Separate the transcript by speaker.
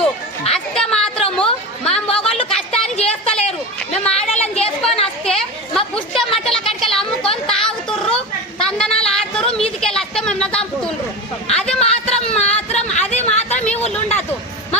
Speaker 1: వద్దు అత్త మాత్రము మా మొగళ్ళు కష్టాన్ని చేస్తలేరు. మేము ఆడళ్ళని చేసుకొని వస్తే మా పుష్ట మట్టల కట్టెలు అమ్ముకొని తాగుతుర్రు తందనాలు ఆడుతుర్రు మీదికెళ్ళి వస్తే మిమ్మల్ని చంపుతుండ్రు అది మాత్రం మాత్రం అది మాత్రం ఈ ఊళ్ళు ఉండదు. మా